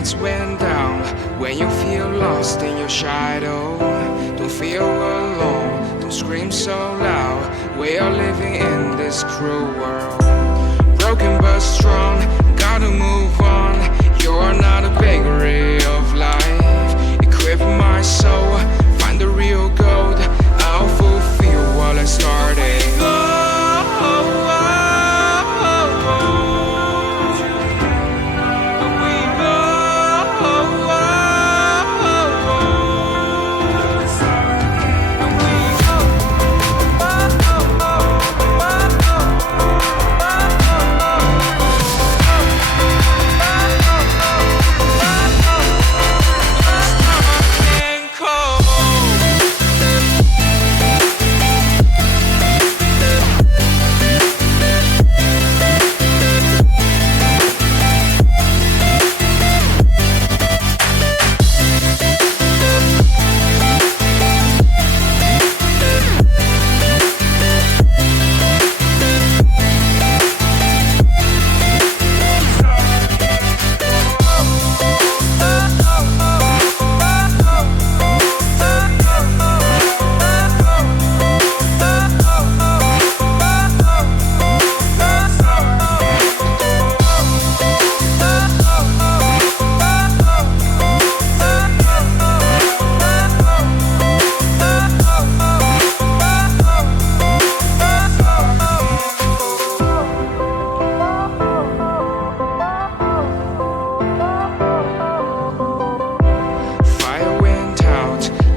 lights went down. When you feel lost in your shadow, don't feel alone, don't scream so loud. We are living in this cruel world, broken but strong, gotta move on. You're not a bakery of life, equip my soul, find the real gold. I'll fulfill what I started.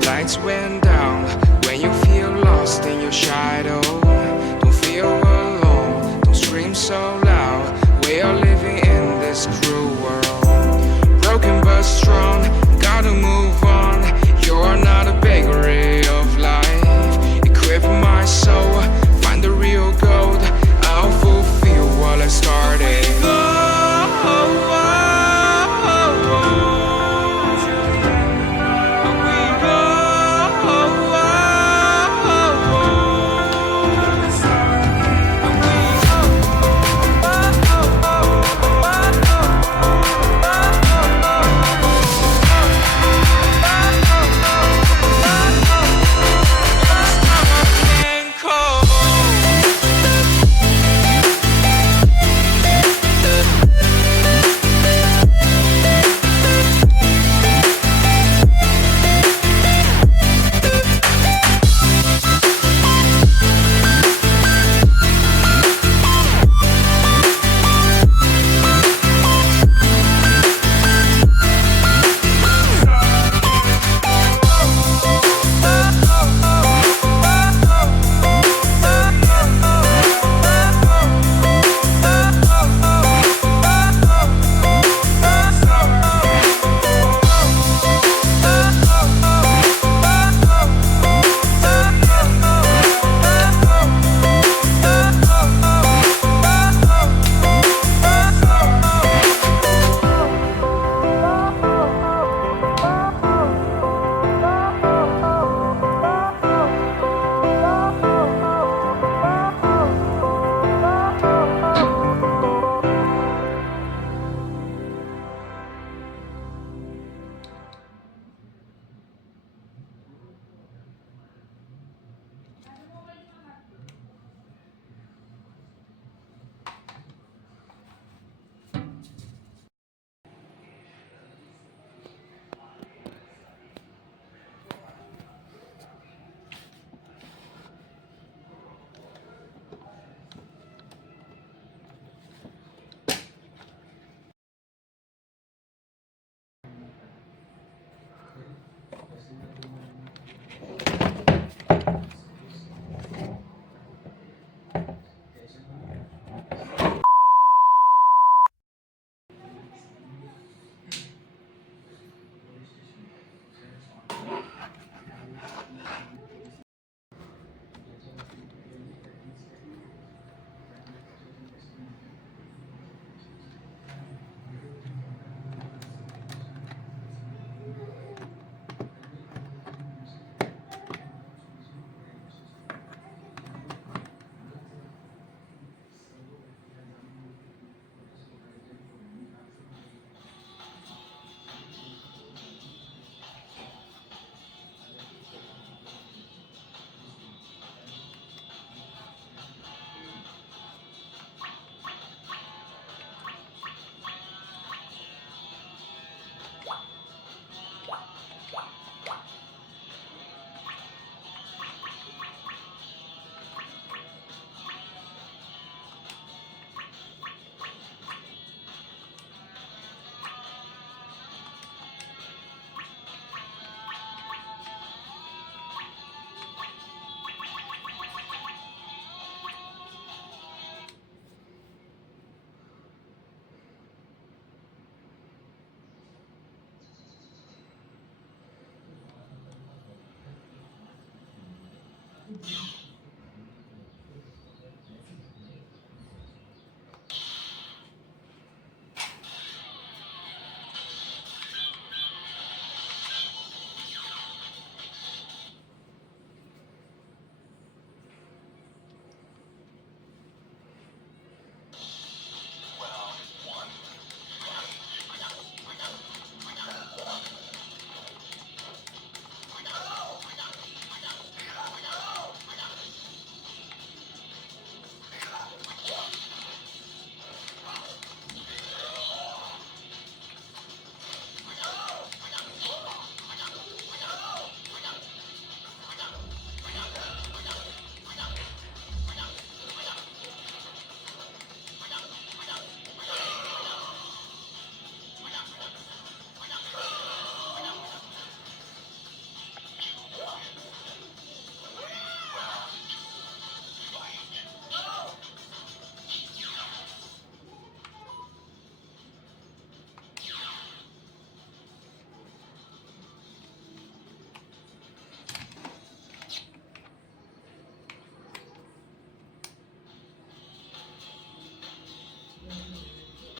Lights went down. When you feel lost in your shadow, don't feel alone, don't scream so loud. We are living in this cruel world, broken but strong, gotta move on. You're not a bakery of life, equip my soul, find the real gold. I'll fulfill what I started.